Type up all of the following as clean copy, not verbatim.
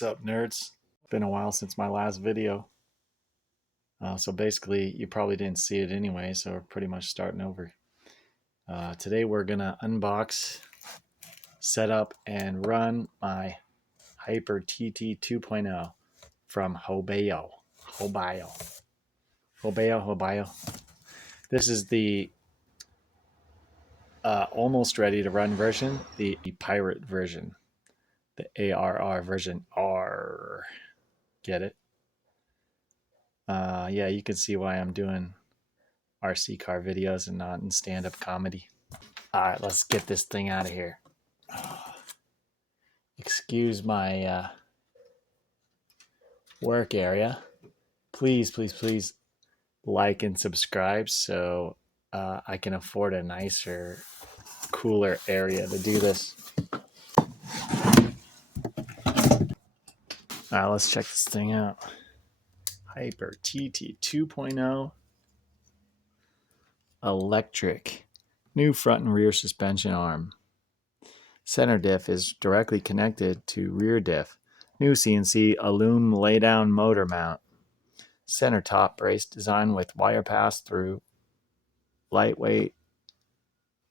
What's up, nerds? Been a while since my last video. So basically, you probably didn't see it anyway, so we're pretty much starting over. Today we're gonna unbox, set up, and run my Hyper TT 2.0 from Hobao. Hobao. This is the almost ready to run version, the pirate version, the ARR version R. Get it? Yeah, you can see why I'm doing RC car videos and not in stand-up comedy. All right, let's get this thing out of here. Excuse my work area. Please like and subscribe so I can afford a nicer, cooler area to do this. All right, let's check this thing out. Hyper TT 2.0 electric. New front and rear suspension arm. Center diff is directly connected to rear diff. New CNC aluminum laydown motor mount. Center top brace designed with wire pass-through. Lightweight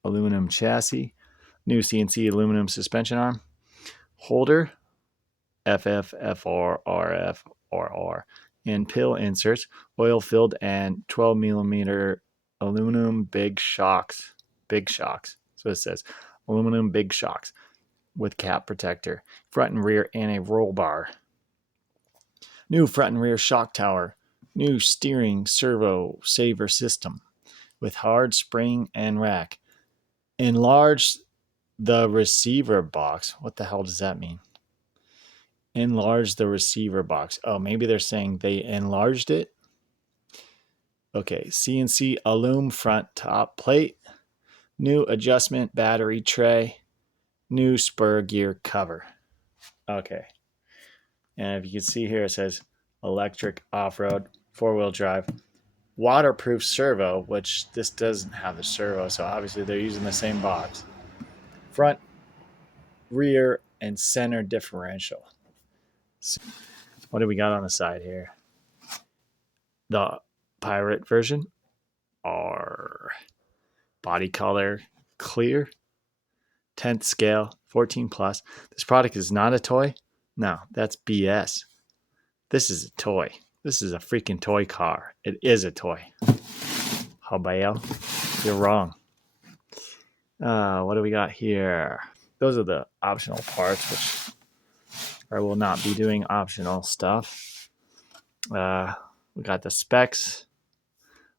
aluminum chassis. New CNC aluminum suspension arm. Holder. FF, FR, RF, RR. And pill inserts. Oil-filled and 12mm aluminum big shocks. So it says aluminum big shocks with cap protector, front and rear, and a roll bar. New front and rear shock tower. New steering servo saver system with hard spring and rack. Enlarge the receiver box. What the hell does that mean? Enlarge the receiver box. Oh, maybe they're saying they enlarged it. Okay, CNC aluminum front top plate. New adjustment battery tray. New spur gear cover. Okay. And if you can see here, it says electric off-road, four-wheel drive, waterproof servo, which this doesn't have the servo, so obviously they're using the same box. Front, rear, and center differential. So what do we got on the side here? The pirate version. R. Body color, clear. 10th scale, 14 plus. This product is not a toy. No, that's BS. This is a toy. This is a freaking toy car. It is a toy. Hobao, you're wrong. What do we got here? Those are the optional parts, which I will not be doing optional stuff. We got the specs.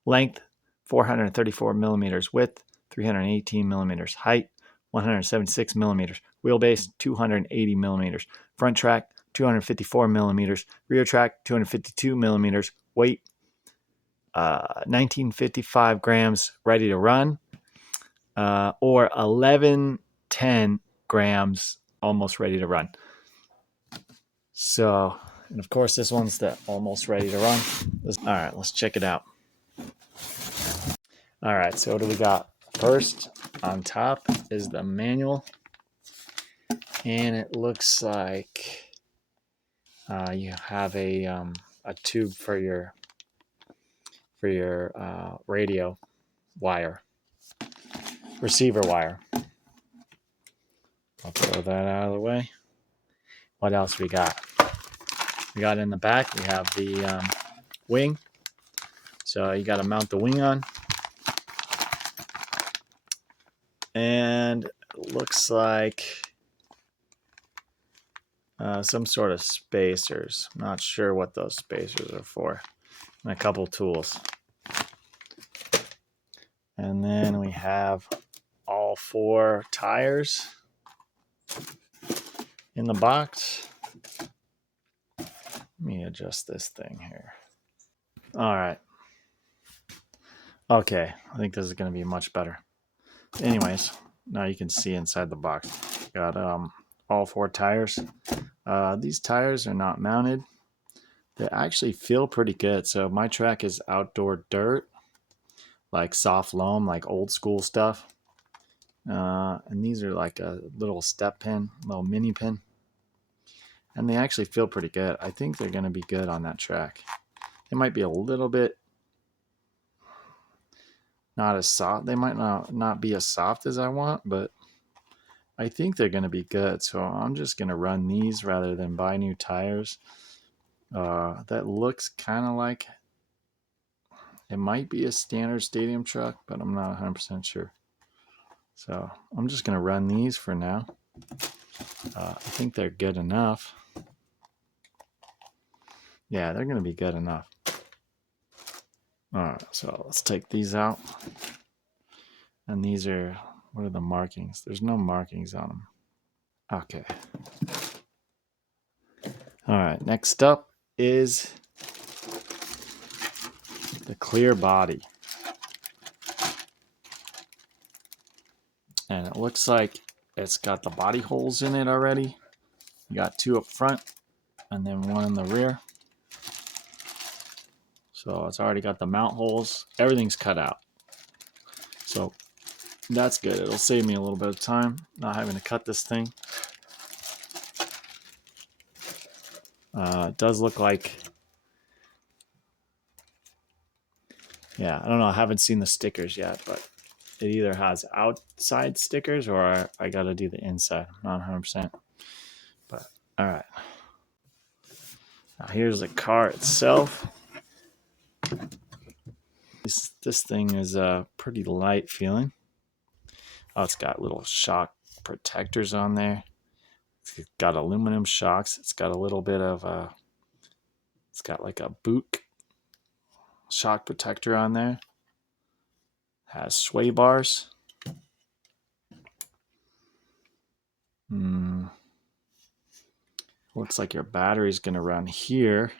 Length, 434 millimeters. Width, 318 millimeters. Height, 176 millimeters. Wheelbase, 280 millimeters. Front track, 254 millimeters. Rear track, 252 millimeters. Weight, 1955 grams, ready to run. Or 1110 grams, almost ready to run. So, and of course, this one's the almost ready to run. All right, let's check it out. All right, so what do we got? First, on top is the manual, and it looks like you have a tube for your radio wire, receiver wire. I'll throw that out of the way. What else we got? We got in the back, we have the wing. So you got to mount the wing on. And it looks like some sort of spacers. I'm not sure what those spacers are for. And a couple tools. And then we have all 4 tires in the box. Let me adjust this thing here. All right. Okay, I think this is going to be much better. Anyways, now you can see inside the box. Got all 4 tires. These tires are not mounted. They actually feel pretty good. So my track is outdoor dirt, like soft loam, like old school stuff. And these are like a little step pin, little mini pin. And they actually feel pretty good. I think they're going to be good on that track. It might be a little bit not as soft. They might not be as soft as I want, but I think they're going to be good. So I'm just going to run these rather than buy new tires. That looks kind of like it might be a standard stadium truck, but I'm not 100% sure. So I'm just going to run these for now. I think they're good enough. Yeah, they're going to be good enough. All right, so let's take these out. And these are, what are the markings? There's no markings on them. Okay. All right, next up is the clear body. And it looks like it's got the body holes in it already. You got 2 up front and then 1 in the rear. So it's already got the mount holes. Everything's cut out. So that's good. It'll save me a little bit of time not having to cut this thing. It does look like, yeah, I don't know. I haven't seen the stickers yet, but it either has outside stickers or I got to do the inside. I'm not 100%. But all right. Now here's the car itself. This thing is pretty light feeling. Oh, it's got little shock protectors on there. It's got aluminum shocks. It's got a little bit of it's got like a boot shock protector on there. Has sway bars. Looks like your battery's going to run here.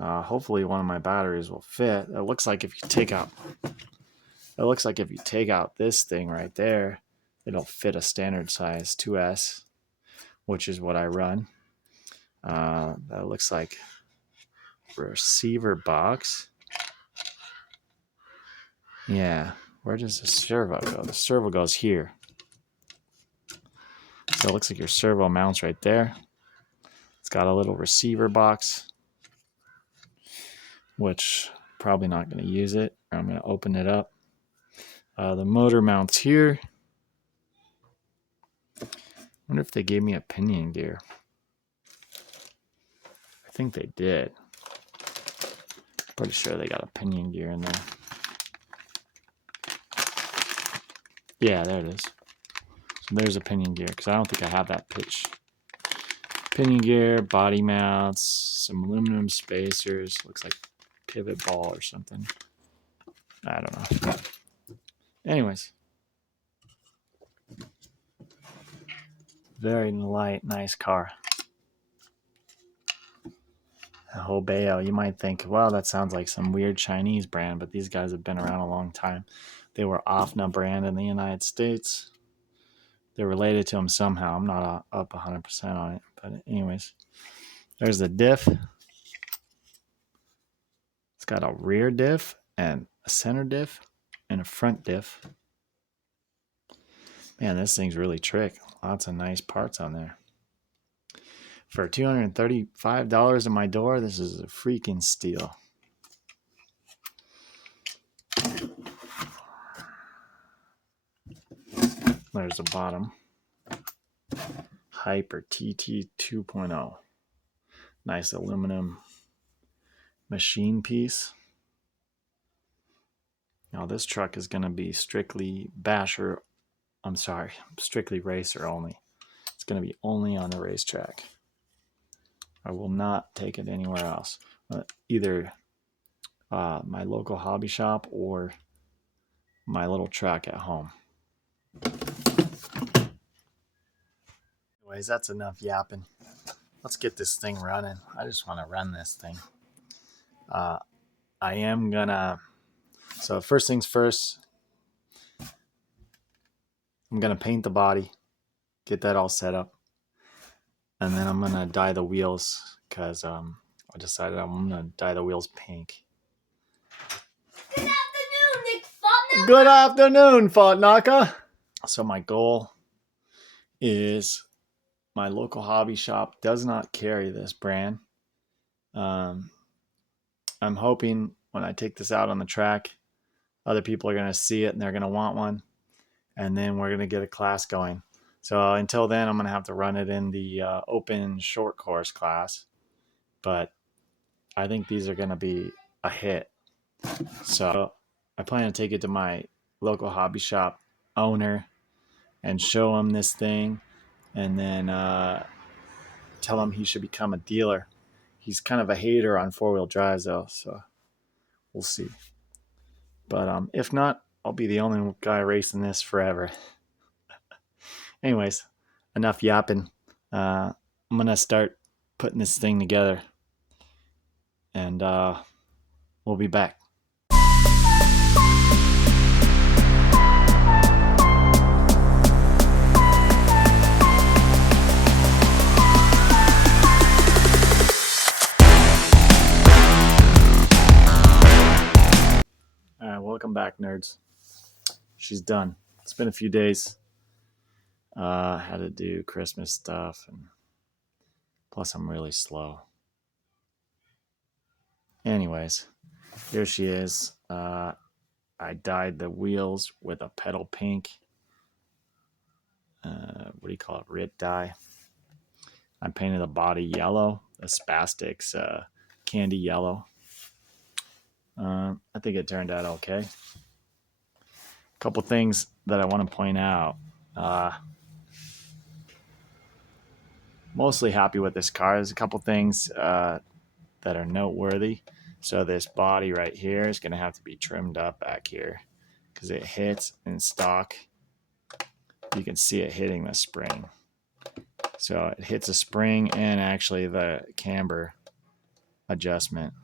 Hopefully one of my batteries will fit. It looks like if you take out this thing right there, it'll fit a standard size 2S, which is what I run. That looks like receiver box. Yeah, where does the servo go? The servo goes here. So it looks like your servo mounts right there. It's got a little receiver box, which probably not going to use it. I'm going to open it up. The motor mounts here. I wonder if they gave me a pinion gear. I think they did. Pretty sure they got a pinion gear in there. Yeah, there it is. So there's a pinion gear because I don't think I have that pitch. Pinion gear, body mounts, some aluminum spacers. Looks like pivot ball or something. I don't know. Anyways. Very light, nice car. Hobao, you might think, well, that sounds like some weird Chinese brand, but these guys have been around a long time. They were OFNA brand in the United States. They're related to them somehow. I'm not up 100% on it. But anyways, there's the diff. It's got a rear diff and a center diff and a front diff. Man, this thing's really trick. Lots of nice parts on there. For $235 in my door, this is a freaking steal. There's the bottom. Hyper TT 2.0. Nice aluminum machine piece. Now this truck is going to be strictly strictly racer only. It's going to be only on the racetrack. I will not take it anywhere else. Either my local hobby shop or my little track at home. Anyways, that's enough yapping. Let's get this thing running. I just want to run this thing. I am gonna, so first things first, I'm gonna paint the body, get that all set up, and then I'm gonna dye the wheels because I decided I'm gonna dye the wheels pink. Good afternoon, Nick Fontenaka. Good afternoon, Fontenaka. So my goal is my local hobby shop does not carry this brand. Um, I'm hoping when I take this out on the track, other people are going to see it and they're going to want one. And then we're going to get a class going. So until then, I'm going to have to run it in the open short course class. But I think these are going to be a hit. So I plan to take it to my local hobby shop owner and show him this thing, and then tell him he should become a dealer. He's kind of a hater on four-wheel drives, though, so we'll see. But if not, I'll be the only guy racing this forever. Anyways, enough yapping. I'm going to start putting this thing together, and we'll be back. All right, welcome back, nerds. She's done. It's been a few days. Had to do Christmas stuff, and plus I'm really slow. Anyways, here she is. I dyed the wheels with a pedal pink. What do you call it? Rit dye. I painted the body yellow, the Spastics candy yellow. I think it turned out okay. A couple things that I want to point out. Mostly happy with this car. There's a couple things that are noteworthy. So this body right here is going to have to be trimmed up back here because it hits in stock. You can see it hitting the spring. So it hits a spring and actually the camber adjustment.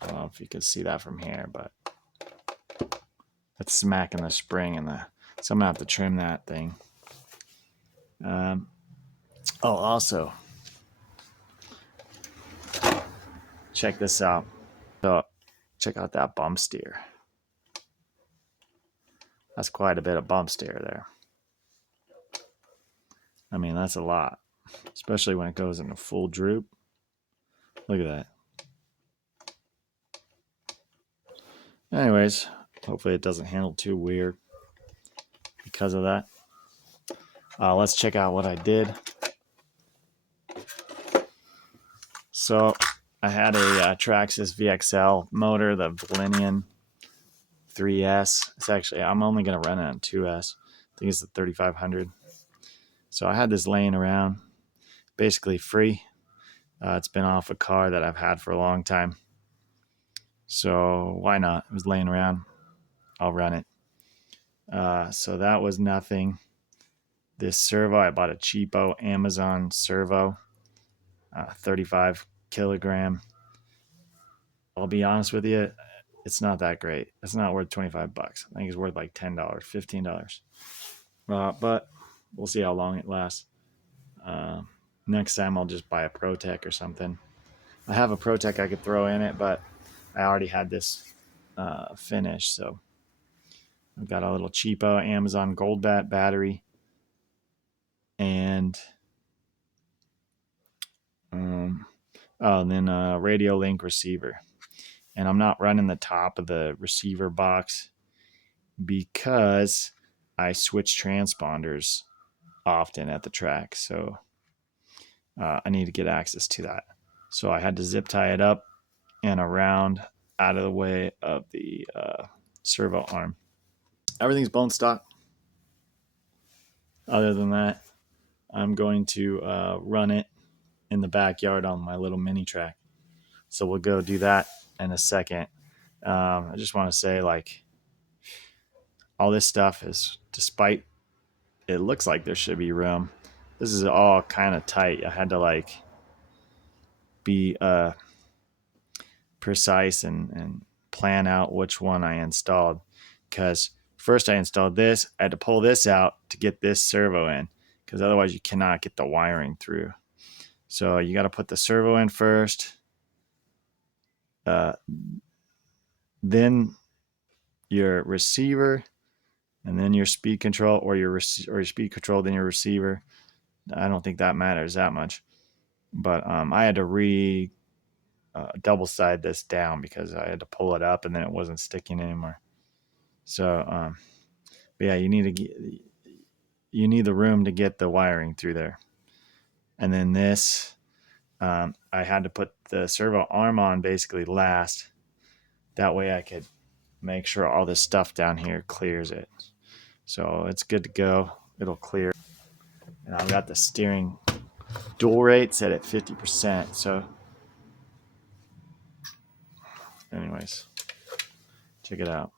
I don't know if you can see that from here, but it's smacking the spring in the. So I'm gonna have to trim that thing. Also, check this out. So check out that bump steer. That's quite a bit of bump steer there. I mean, that's a lot, especially when it goes into full droop. Look at that. Anyways, hopefully it doesn't handle too weird because of that. Let's check out what I did. So I had a Traxxas VXL motor, the Valenian 3S. It's actually, I'm only going to run it on 2S. I think it's the 3500. So I had this laying around, basically free. It's been off a car that I've had for a long time. So why not? It was laying around. I'll run it. So that was nothing. This servo, I bought a cheapo Amazon servo, 35 kilogram. I'll be honest with you, it's not that great. It's not worth $25. I think it's worth like $10, $15. But we'll see how long it lasts. Next time I'll just buy a ProTech or something. I have a ProTech I could throw in it, but I already had this finished. So I've got a little cheapo Amazon Gold Bat battery. And then a Radio Link receiver. And I'm not running the top of the receiver box because I switch transponders often at the track. So I need to get access to that. So I had to zip tie it up and around out of the way of the servo arm. Everything's bone stock. Other than that, I'm going to run it in the backyard on my little mini track. So we'll go do that in a second. I just want to say, like, all this stuff is, despite it looks like there should be room, this is all kind of tight. I had to like be precise and plan out which one I installed, because first I installed this. I had to pull this out to get this servo in, because otherwise you cannot get the wiring through. So you got to put the servo in first, then your receiver, and then your speed control, or your speed control, then your receiver. I don't think that matters that much. But I had to double side this down because I had to pull it up and then it wasn't sticking anymore. So but yeah, you need the room to get the wiring through there. And then this, I had to put the servo arm on basically last. That way I could make sure all this stuff down here clears it. So it's good to go. It'll clear. And I've got the steering dual rate set at 50%. So anyways, check it out.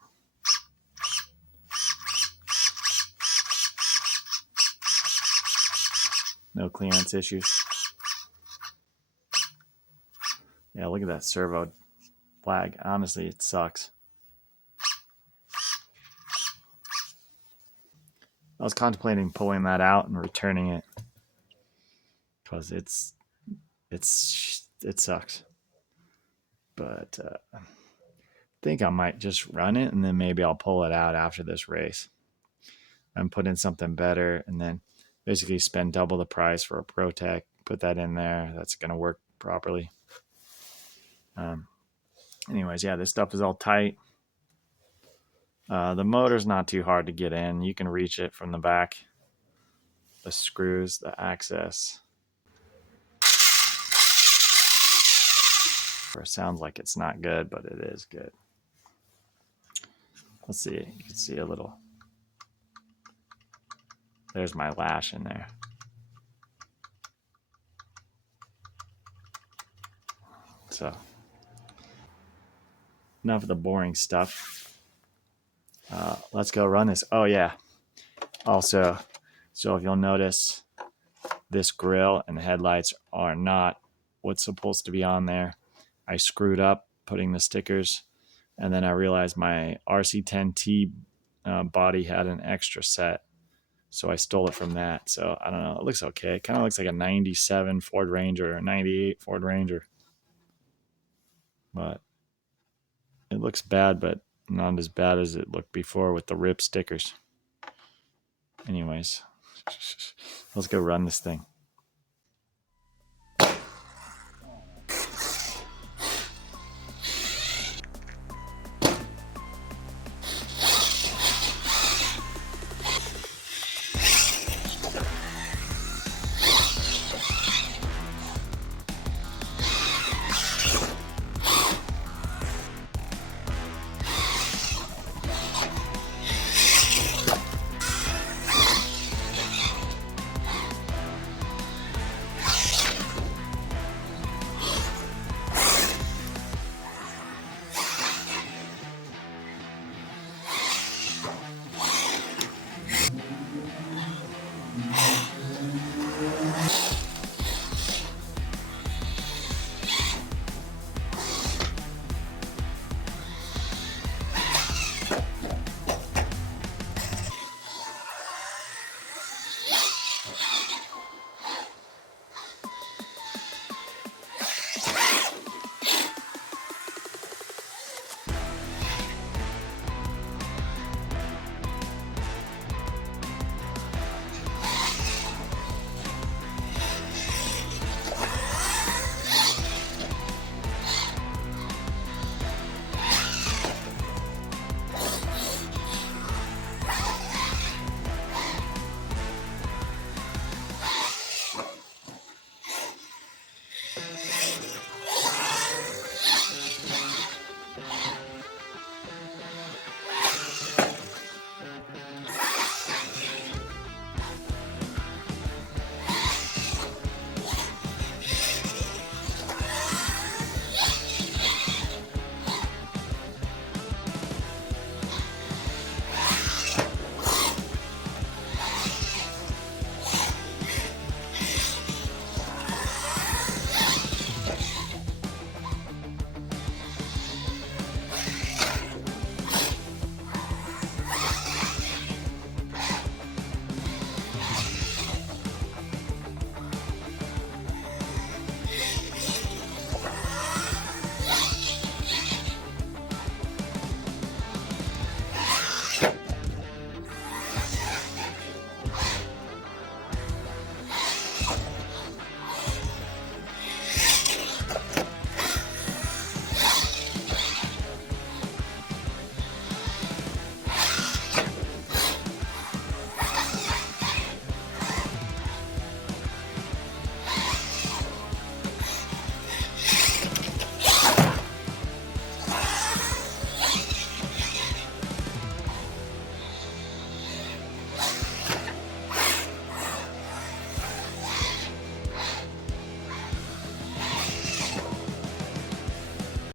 No clearance issues. Yeah, look at that servo flag. Honestly, it sucks. I was contemplating pulling that out and returning it because it sucks. But I think I might just run it and then maybe I'll pull it out after this race and put in something better, and then basically spend double the price for a ProTech. Put that in there. That's going to work properly. Anyways, yeah, this stuff is all tight. The motor's not too hard to get in. You can reach it from the back. The screws, the access. It sounds like it's not good, but it is good. Let's see. You can see a little. There's my lash in there. So, enough of the boring stuff. Let's go run this. Oh, yeah. Also, so if you'll notice, this grill and the headlights are not what's supposed to be on there. I screwed up putting the stickers, and then I realized my RC10T body had an extra set, so I stole it from that. So I don't know. It looks okay. It kind of looks like a 97 Ford Ranger or 98 Ford Ranger. But it looks bad, but not as bad as it looked before with the rip stickers. Anyways, let's go run this thing.